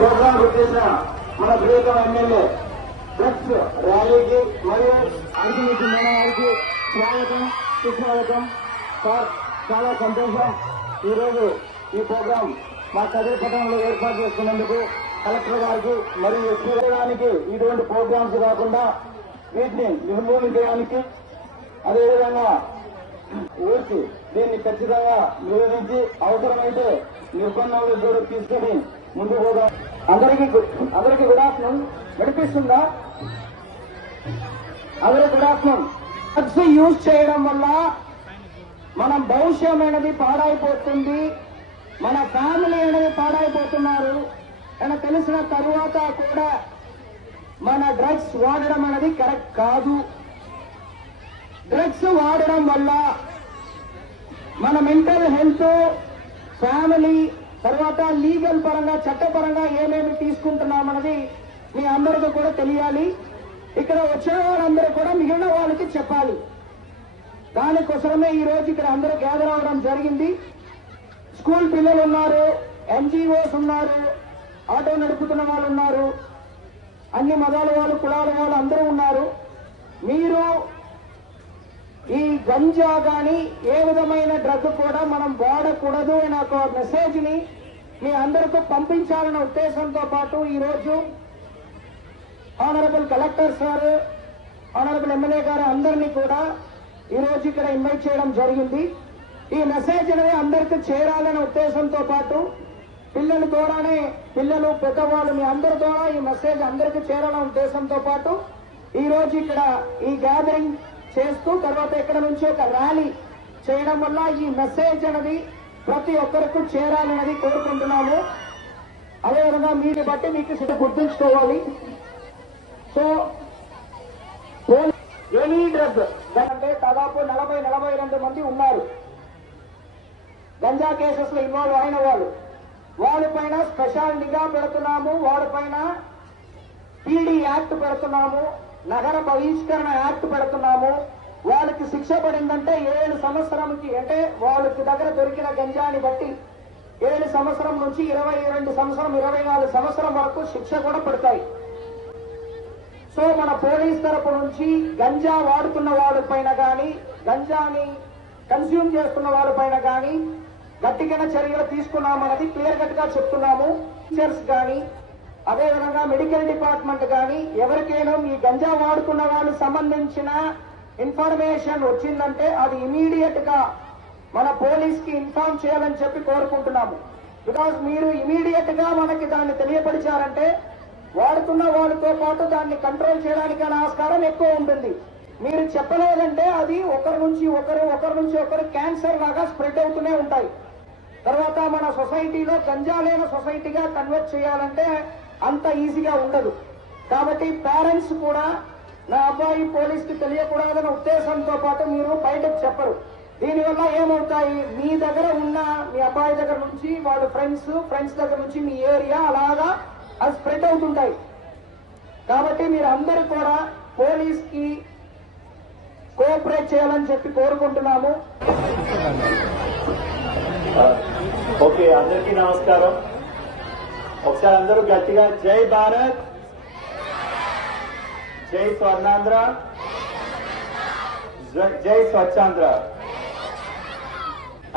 Programme చేసిన మన ప్రియతమ MLA drugs ర్యాలీకి మరియు అంకిమిటి మేనవారికి స్వాగతం సుస్వాగతం. సార్, చాలా సంతోషం ఈరోజు ఈ ప్రోగ్రాం మా కదిరిపట్నంలో ఏర్పాటు చేసుకున్నందుకు కలెక్టర్ గారికి మరియు చేయడానికి ఇటువంటి ప్రోగ్రామ్స్ కాకుండా వీటిని నిర్మూలించడానికి అదేవిధంగా ఊర్చి దీన్ని ఖచ్చితంగా నివేదించి అవసరమైతే నిర్బంధంలో కూడా తీసుకుని ముందుకు పోదాం. అందరికీ గుడ్ ఆఫ్టర్నూన్. వినిపిస్తుందా? అందరికీ గుడ్ ఆఫ్టర్నూన్. డ్రగ్స్ యూజ్ చేయడం వల్ల మన భవిష్యం అనేది పాడైపోతుంది, మన ఫ్యామిలీ అనేది పాడైపోతున్నారు అని తెలిసిన తరువాత కూడా మన డ్రగ్స్ వాడడం అనేది కరెక్ట్ కాదు. డ్రగ్స్ వాడడం వల్ల మన మెంటల్ హెల్త్, ఫ్యామిలీ, తర్వాత లీగల్ పరంగా చట్టపరంగా ఏమేమి తీసుకుంటున్నామన్నది మీ అందరికీ కూడా తెలియాలి. ఇక్కడ వచ్చిన వాళ్ళందరూ కూడా మిగిలిన వాళ్ళకి చెప్పాలి. దానికోసమే ఈ రోజు ఇక్కడ అందరూ గ్యాదర్ అవడం జరిగింది. స్కూల్ పిల్లలు ఉన్నారు, ఎన్జిఓస్ ఉన్నారు, ఆటో నడుపుతున్న వాళ్ళు ఉన్నారు, అన్ని మతాల వాళ్ళు, కులాల వాళ్ళు అందరూ ఉన్నారు. మీరు ఈ గంజా కానీ ఏ విధమైన డ్రగ్ కూడా మనం వాడకూడదు అనే ఒక మెసేజ్ ని మీ అందరికీ పంపించాలన్న ఉద్దేశంతో పాటు ఈరోజు honourable collector sir, honourable MLA గారు అందరినీ కూడా ఈరోజు ఇక్కడ ఇన్వైట్ చేయడం జరిగింది. ఈ మెసేజ్ అనేది అందరికీ చేరాలనే ఉద్దేశంతో పాటు పిల్లల ద్వారానే, పిల్లలు పెద్దవాళ్ళు మీ అందరి ద్వారా ఈ మెసేజ్ అందరికీ చేరాలనే ఉద్దేశంతో పాటు ఈ రోజు ఇక్కడ ఈ గ్యాదరింగ్ చేస్తూ తర్వాత ఇక్కడ నుంచి ఒక ర్యాలీ చేయడం వల్ల ఈ మెసేజ్ అనేది ప్రతి ఒక్కరికి చేరాలనేది కోరుకుంటున్నాము. అదేవిధంగా మీరు బట్టి మీకు గుర్తుంచుకోవాలి. సో ఎనీ డ్రగ్ అంటే దాదాపు 40-42 మంది ఉన్నారు గంజా కేసెస్ లో ఇన్వాల్వ్ అయిన వాళ్ళపైన స్పెషల్ నిఘా పెడుతున్నాము, వాళ్ళపైన పీడీ యాక్ట్ పెడుతున్నాము, నగర బహిష్కరణ యాక్ట్ పెడుతున్నాము. వాళ్ళకి శిక్ష పడిందంటే 7 సంవత్సరంకి, అంటే వాళ్ళకి దగ్గర దొరికిన గంజాని బట్టి 7 సంవత్సరం నుంచి 22 సంవత్సరం 24 సంవత్సరం వరకు శిక్ష కూడా పడతాయి. సో మన పోలీస్ తరపు నుంచి గంజా వాడుతున్న వాళ్ళపైన కానీ, గంజాని కన్స్యూమ్ చేస్తున్న వాళ్ళపైన కానీ గట్టిగా చర్యలు తీసుకున్నామన్నది క్లియర్ కట్ గా చెప్తున్నాము. టీచర్స్ కానీ, అదేవిధంగా మెడికల్ డిపార్ట్మెంట్ కానీ ఎవరికైనా ఈ గంజా వాడుతున్న వాళ్ళకి సంబంధించిన ఇన్ఫర్మేషన్ వచ్చిందంటే అది ఇమీడియట్ గా మన పోలీస్ కి ఇన్ఫార్మ్ చేయాలని చెప్పి కోరుకుంటున్నాము. బికాస్ మీరు ఇమీడియట్ గా మనకి దాన్ని తెలియపరిచారంటే వాడుతున్న వాళ్ళతో పాటు దాన్ని కంట్రోల్ చేయడానికి ఆస్కారం ఎక్కువ ఉంటుంది. మీరు చెప్పలేదంటే అది ఒకరి నుంచి ఒకరు క్యాన్సర్ లాగా స్ప్రెడ్ అవుతూనే ఉంటాయి. తర్వాత మన సొసైటీలో గంజా లేని సొసైటీగా కన్వర్ట్ చేయాలంటే అంత ఈజీగా ఉండదు. కాబట్టి పేరెంట్స్ కూడా నా అబ్బాయి పోలీస్ కి తెలియకూడదన్న ఉద్దేశంతో పాటు మీరు బయటకు చెప్పరు. దీనివల్ల ఏమవుతాయి, మీ దగ్గర ఉన్న మీ అబ్బాయి దగ్గర నుంచి వాళ్ళ ఫ్రెండ్స్ దగ్గర నుంచి మీ ఏరియా అలాగా అది స్ప్రెడ్ అవుతుంటాయి. కాబట్టి మీరు అందరూ కూడా పోలీస్ కి కోఆపరేట్ చేయాలని చెప్పి కోరుకుంటున్నాము. ఓకే, అందరికీ నమస్కారం. ఒకసారి అందరూ గట్టిగా జై భారత్, జై స్వర్ణాంధ్ర, జై స్వచ్ఛాంధ్ర.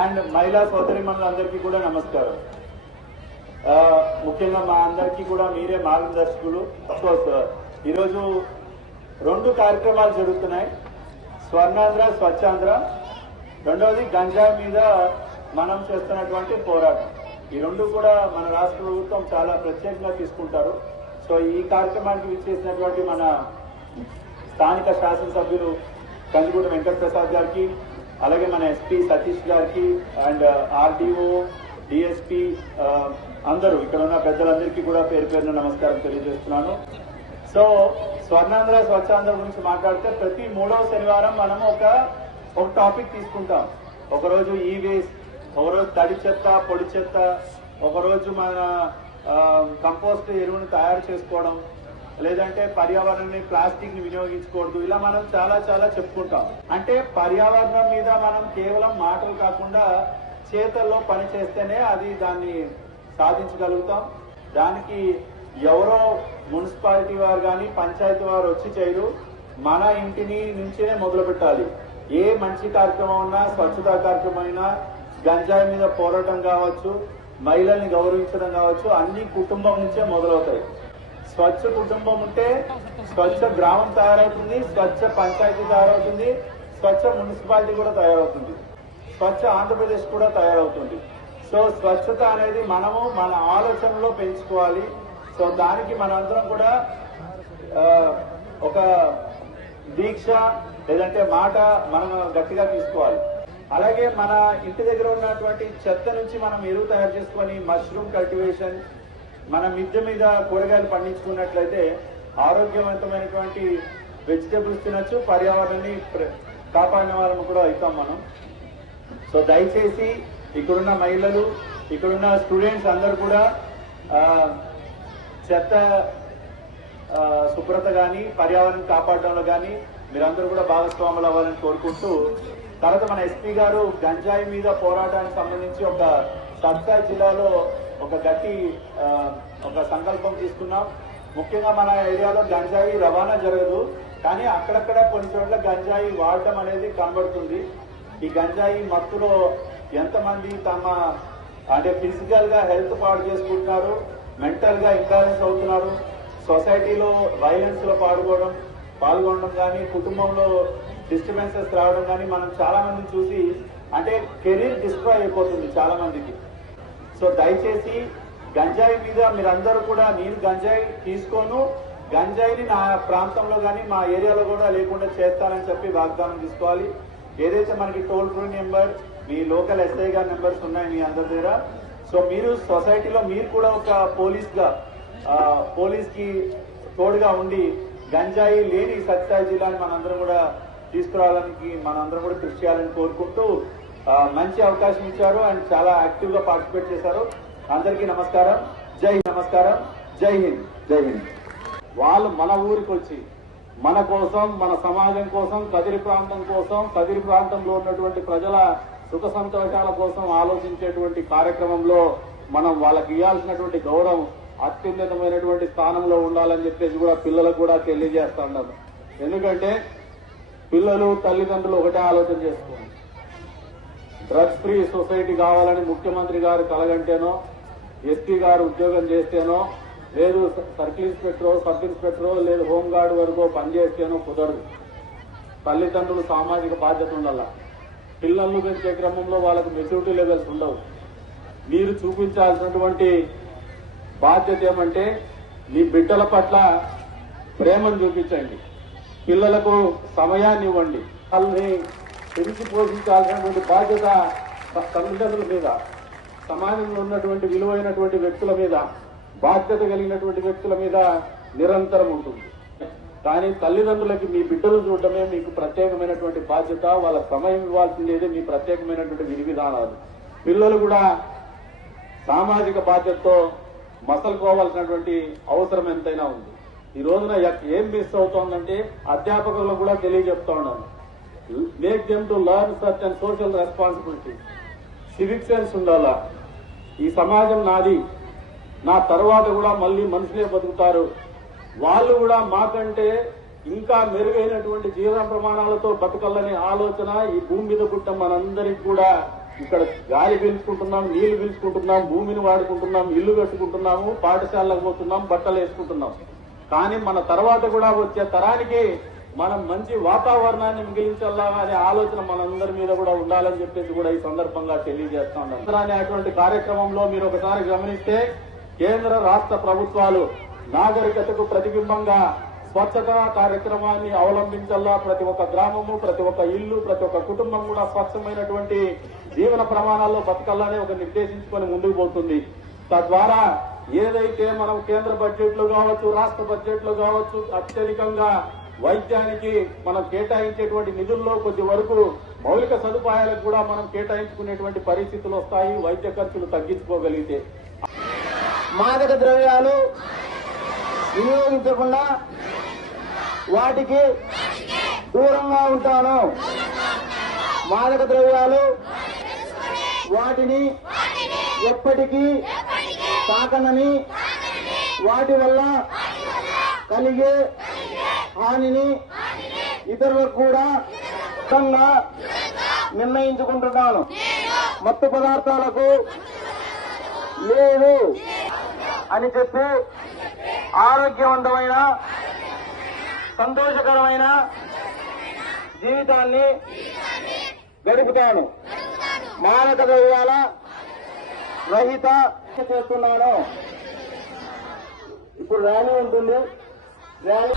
అండ్ మహిళా సోదరిమణులందరికీ కూడా నమస్కారం. ముఖ్యంగా మా అందరికీ కూడా మీరే మార్గదర్శకులు. అఫ్కోర్స్ ఈరోజు 2 కార్యక్రమాలు జరుగుతున్నాయి, స్వర్ణాంధ్ర, స్వచ్ఛాంధ్ర. రెండవది గంజా మీద మనం చేస్తున్నటువంటి పోరాటం. ఈ 2 కూడా మన రాష్ట్ర ప్రభుత్వం చాలా ప్రత్యేకంగా తీసుకుంటారు. సో ఈ కార్యక్రమానికి విచ్చేసినటువంటి మన స్థానిక శాసనసభ్యులు కందిగూడ వెంకటప్రసాద్ గారికి, అలాగే మన ఎస్పీ సతీష్ గారికి అండ్ ఆర్డీఓ, డిఎస్పీ అందరూ ఇక్కడ ఉన్న పెద్దలందరికీ కూడా పేరు పేరున నమస్కారం తెలియజేస్తున్నాను. సో స్వర్ణాంధ్ర, స్వచ్ఛాంధ్ర గురించి మాట్లాడితే ప్రతి 3వ శనివారం మనము ఒక టాపిక్ తీసుకుంటాం. ఒకరోజు ఈ వేస్ట్, ఒకరోజు తడి చెత్త, పొడి చెత్త, ఒకరోజు మన కంపోస్ట్ ఎరువును తయారు చేసుకోవడం, లేదంటే పర్యావరణాన్ని ప్లాస్టిక్ ని వినియోగించకూడదు. ఇలా మనం చాలా చాలా చెప్పుకుంటాం. అంటే పర్యావరణం మీద మనం కేవలం మాటలు కాకుండా చేతల్లో పని చేస్తేనే అది దాన్ని సాధించగలుగుతాం. దానికి ఎవరో మున్సిపాలిటీ వారు కానీ పంచాయతీ వారు వచ్చి చేయరు. మన ఇంటిని నుంచే మొదలు పెట్టాలి. ఏ మంచి కార్యక్రమం ఉన్నా, స్వచ్ఛతా కార్యక్రమం అయినా, గంజాయి మీద పోరాటం కావచ్చు, మహిళల్ని గౌరవించడం కావచ్చు, అన్ని కుటుంబం నుంచే మొదలవుతాయి. స్వచ్ఛ కుటుంబం ఉంటే స్వచ్ఛ గ్రామం తయారవుతుంది, స్వచ్ఛ పంచాయతీ తయారవుతుంది, స్వచ్ఛ మున్సిపాలిటీ కూడా తయారవుతుంది, స్వచ్ఛ ఆంధ్రప్రదేశ్ కూడా తయారవుతుంది. సో స్వచ్ఛత అనేది మనము మన ఆలోచనలో పెంచుకోవాలి. సో దానికి మనందరం కూడా ఒక దీక్ష లేదంటే మాట మనం గట్టిగా తీసుకోవాలి. అలాగే మన ఇంటి దగ్గర ఉన్నటువంటి చెత్త నుంచి మనం ఎరువు తయారు చేసుకొని మష్రూమ్ కల్టివేషన్, మన మిద్దె మీద కూరగాయలు పండించుకున్నట్లయితే ఆరోగ్యవంతమైనటువంటి వెజిటేబుల్స్ తినొచ్చు, పర్యావరణాన్ని కాపాడిన వాళ్ళము కూడా అవుతాం మనం. సో దయచేసి ఇక్కడున్న మహిళలు, ఇక్కడున్న స్టూడెంట్స్ అందరూ కూడా చెత్త శుభ్రత కానీ పర్యావరణం కాపాడడంలో కానీ మీరందరూ కూడా భాగస్వాములు అవ్వాలని కోరుకుంటూ, తర్వాత మన ఎస్పీ గారు గంజాయి మీద పోరాటానికి సంబంధించి ఒక సబ్సాయి జిల్లాలో ఒక గట్టి ఒక సంకల్పం తీసుకున్నాం. ముఖ్యంగా మన ఏరియాలో గంజాయి రవాణా జరగదు, కానీ అక్కడక్కడ కొన్ని చోట్ల గంజాయి వాడటం అనేది కనబడుతుంది. ఈ గంజాయి మత్తులో ఎంతమంది తమ అంటే ఫిజికల్ గా హెల్త్ పాడు చేసుకుంటున్నారు, మెంటల్ గా ఇంబ్యాలెన్స్ అవుతున్నారు, సొసైటీలో వైలెన్స్ లో పాల్గొనడం కానీ, కుటుంబంలో డిస్టర్బెన్సెస్ రావడం కానీ మనం చాలా మందిని చూసి అంటే కెరీర్ డిస్ట్రాయ్ అయిపోతుంది చాలా మందికి. సో దయచేసి గంజాయి మీద మీరందరూ కూడా, నేను గంజాయి తీసుకోను, గంజాయిని నా ప్రాంతంలో కానీ మా ఏరియాలో కూడా లేకుండా చేస్తానని చెప్పి వాగ్దానం తీసుకోవాలి. ఏదైతే మనకి టోల్ ఫ్రీ నెంబర్, మీ లోకల్ ఎస్ఐ గారి నెంబర్స్ ఉన్నాయి మీ అందరి దగ్గర. సో మీరు సొసైటీలో మీరు కూడా ఒక పోలీస్ కి తోడుగా ఉండి గంజాయి లేని సత్యసాయి జిల్లాని మనందరం కూడా తీసుకురావడానికి మనందరం కూడా కృషి చేయాలని కోరుకుంటూ మంచి అవకాశం ఇచ్చారు అండ్ చాలా యాక్టివ్ గా పార్టిసిపేట్ చేశారు. అందరికీ నమస్కారం, నమస్కారం, జై హింద్, జై హింద్. వాళ్ళు మన ఊరికి వచ్చి మన కోసం, మన సమాజం కోసం, కదిరి ప్రాంతం కోసం, కదిరి ప్రాంతంలో ఉన్నటువంటి ప్రజల సుఖ సంతోషాల కోసం ఆలోచించేటువంటి కార్యక్రమంలో మనం వాళ్ళకి ఇవ్వాల్సినటువంటి గౌరవం అత్యున్నతమైనటువంటి స్థానంలో ఉండాలని చెప్పేసి కూడా పిల్లలకు కూడా తెలియజేస్తా ఉన్నాను. ఎందుకంటే పిల్లలు, తల్లిదండ్రులు ఒకటే ఆలోచన చేసుకోండి. డ్రగ్స్ ఫ్రీ సొసైటీ కావాలని ముఖ్యమంత్రి గారు కలగంటేనో, ఎస్పీ గారు ఉద్యోగం చేస్తేనో, లేదు సర్కిల్ ఇన్స్పెక్టరో, సబ్ ఇన్స్పెక్టరో, లేదు హోంగార్డ్ వరకు పనిచేస్తేనో కుదరదు. తల్లిదండ్రులు సామాజిక బాధ్యత ఉండాల. పిల్లలను పెంచే క్రమంలో వాళ్ళకు మెచ్యూరిటీ లెవెల్స్ ఉండవు. మీరు చూపించాల్సినటువంటి బాధ్యత ఏమంటే మీ బిడ్డల పట్ల ప్రేమను చూపించండి, పిల్లలకు సమయాన్ని ఇవ్వండి. వాళ్ళని పెంచి పోషించాల్సినటువంటి బాధ్యత తల్లిదండ్రుల మీద, సమాజంలో ఉన్నటువంటి విలువైనటువంటి వ్యక్తుల మీద, బాధ్యత కలిగినటువంటి వ్యక్తుల మీద నిరంతరం ఉంటుంది. కానీ తల్లిదండ్రులకి మీ బిడ్డలు చూడటమే మీకు ప్రత్యేకమైనటువంటి బాధ్యత. వాళ్ళ సమయం ఇవ్వాల్సిందేదే మీ ప్రత్యేకమైనటువంటి విధి విధానాలు. పిల్లలు కూడా సామాజిక బాధ్యతతో మసలుకోవాల్సినటువంటి అవసరం ఎంతైనా ఉంది. ఈ రోజున ఏం మిస్ అవుతోందంటే అధ్యాపకులకు కూడా తెలియజెప్తా ఉన్నాను, make them to learn certain social responsibility. Civic sense ఉండాలా. ఈ సమాజం నాది, నా తర్వాత కూడా మళ్ళీ మనుషులే బతుకుతారు, వాళ్ళు కూడా మాకంటే ఇంకా మెరుగైనటువంటి జీవన ప్రమాణాలతో బతకాలనే ఆలోచన ఈ భూమి మీద పుట్టిన మనందరికి కూడా. ఇక్కడ గాలి పీల్చుకుంటున్నాం, నీళ్లు పీల్చుకుంటున్నాం, భూమిని వాడుకుంటున్నాం, ఇల్లు కట్టుకుంటున్నాము, పాఠశాలకు పోతున్నాం, బట్టలు వేసుకుంటున్నాం. కానీ మన తర్వాత కూడా వచ్చే తరానికి మనం మంచి వాతావరణాన్ని మిగిలించాలా అనే ఆలోచన మనందరి మీద కూడా ఉండాలని చెప్పేసి కూడా ఈ సందర్భంగా తెలియజేస్తా ఉన్నాం. అటువంటి కార్యక్రమంలో మీరు ఒకసారి గమనిస్తే కేంద్ర రాష్ట్ర ప్రభుత్వాలు నాగరికతకు ప్రతిబింబంగా స్వచ్ఛతా కార్యక్రమాన్ని అవలంబించాలా. ప్రతి ఒక్క గ్రామము, ప్రతి ఒక్క ఇల్లు, ప్రతి ఒక్క కుటుంబం కూడా స్వచ్ఛమైనటువంటి జీవన ప్రమాణాల్లో బతకాలని ఒక నిర్దేశించుకొని ముందుకు పోతుంది. తద్వారా ఏదైతే మనం కేంద్ర బడ్జెట్లు కావచ్చు, రాష్ట్ర బడ్జెట్లు కావచ్చు, అత్యధికంగా వైద్యానికి మనం కేటాయించేటువంటి నిధుల్లో కొద్ది వరకు మౌలిక సదుపాయాలకు కూడా మనం కేటాయించుకునేటువంటి పరిస్థితులు వస్తాయి, వైద్య ఖర్చులు తగ్గించుకోగలిగితే. మాదక ద్రవ్యాలు, వినియోగించకుండా వాటికి దూరంగా ఉంటాను. మాదక ద్రవ్యాలు వాటిని ఎప్పటికీ తాకనని, వాటి వల్ల కలిగే హానిని ఇతరులకు కూడా నిర్ణయించుకుంటున్నాను. మత్తు పదార్థాలకు లేదు అని చెప్పి ఆరోగ్యవంతమైన సంతోషకరమైన జీవితాన్ని గడుపుతాను. మాదక ద్రవ్యాల రహిత చేస్తున్నాను. ఇప్పుడు ర్యాలీ ఉంటుంది. ర్యాలీ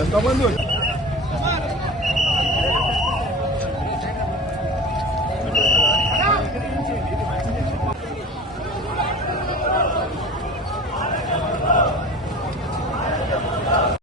ఎంతమంది